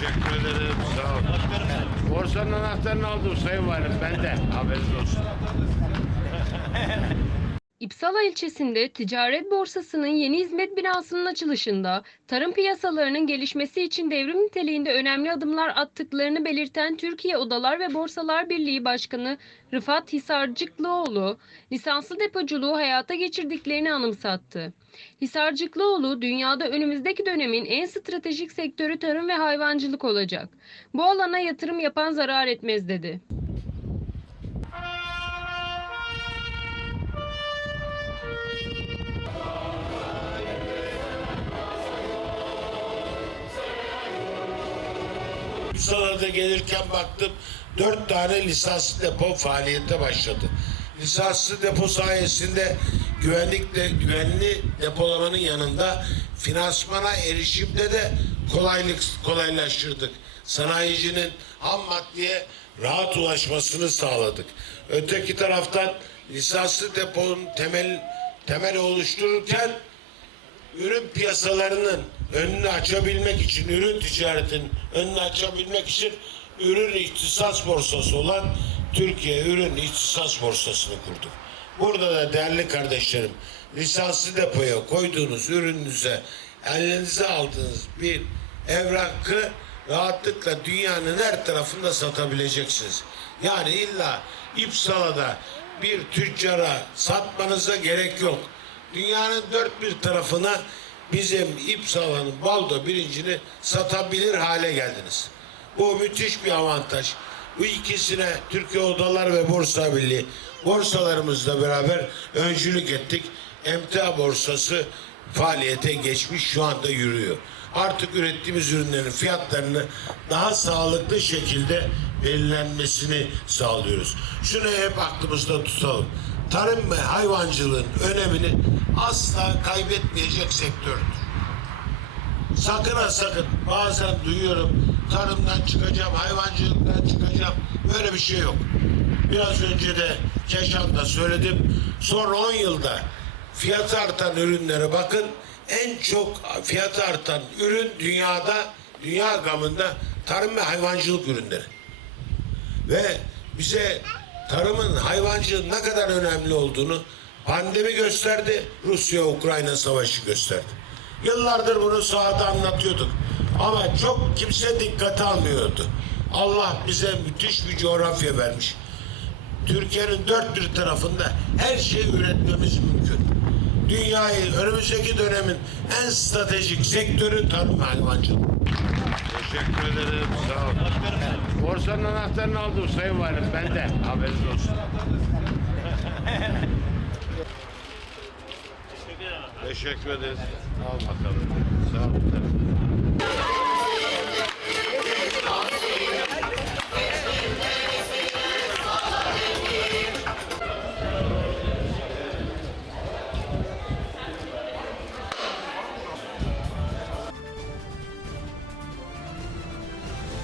Teşekkür ederim. Sağ ol. Borsanın anahtarını aldım Sayın Valim. Ben de. Haberiniz olsun. İpsala ilçesinde ticaret borsasının yeni hizmet binasının açılışında tarım piyasalarının gelişmesi için devrim niteliğinde önemli adımlar attıklarını belirten Türkiye Odalar ve Borsalar Birliği Başkanı Rıfat Hisarcıklıoğlu, lisanslı depoculuğu hayata geçirdiklerini anımsattı. Hisarcıklıoğlu, dünyada önümüzdeki dönemin en stratejik sektörü tarım ve hayvancılık olacak. Bu alana yatırım yapan zarar etmez dedi. Bursa'larda gelirken baktım dört tane lisanslı depo faaliyete başladı. Lisanslı depo sayesinde güvenlikle güvenli depolamanın yanında finansmana erişimde de kolaylık kolaylaştırdık. Sanayicinin ham maddeye rahat ulaşmasını sağladık. Öteki taraftan lisanslı deponun temel temeli oluştururken ürün piyasalarının önünü açabilmek için, ürün ticaretinin önünü açabilmek için ürün ihtisas borsası olan Türkiye Ürün İhtisas Borsası'nı kurduk. Burada da değerli kardeşlerim, lisanslı depoya koyduğunuz ürününüze elinize aldığınız bir evrakı rahatlıkla dünyanın her tarafında satabileceksiniz. Yani illa İpsala'da bir tüccara satmanıza gerek yok. Dünyanın dört bir tarafına bizim İpsala'nın baldo birincini satabilir hale geldiniz. Bu müthiş bir avantaj. Bu ikisine Türkiye Odalar ve Borsa Birliği borsalarımızla beraber öncülük ettik. Emtia borsası faaliyete geçmiş şu anda yürüyor. Artık ürettiğimiz ürünlerin fiyatlarını daha sağlıklı şekilde belirlenmesini sağlıyoruz. Şunu hep aklımızda tutalım. Tarım ve hayvancılığın önemini asla kaybetmeyecek sektördür. Sakın ha sakın. Bazen duyuyorum tarımdan çıkacağım, hayvancılıktan çıkacağım. Böyle bir şey yok. Biraz önce de Keşan'da söyledim. Son 10 yılda fiyatı artan ürünlere bakın. En çok fiyatı artan ürün dünyada, dünya gamında tarım ve hayvancılık ürünleri. Ve bize tarımın, hayvancılığın ne kadar önemli olduğunu pandemi gösterdi, Rusya-Ukrayna savaşı gösterdi. Yıllardır bunu sahada anlatıyorduk. Ama çok kimse dikkate almıyordu. Allah bize müthiş bir coğrafya vermiş. Türkiye'nin dört bir tarafında her şeyi üretmemiz mümkün. Dünyayı önümüzdeki dönemin en stratejik sektörü tarım ve hayvancılık. Teşekkür ederim. Sağ ol. Borsanın anahtarını aldım Sayın Valim. Ben de. Haberiniz olsun. Teşekkür ederiz. Al bakalım.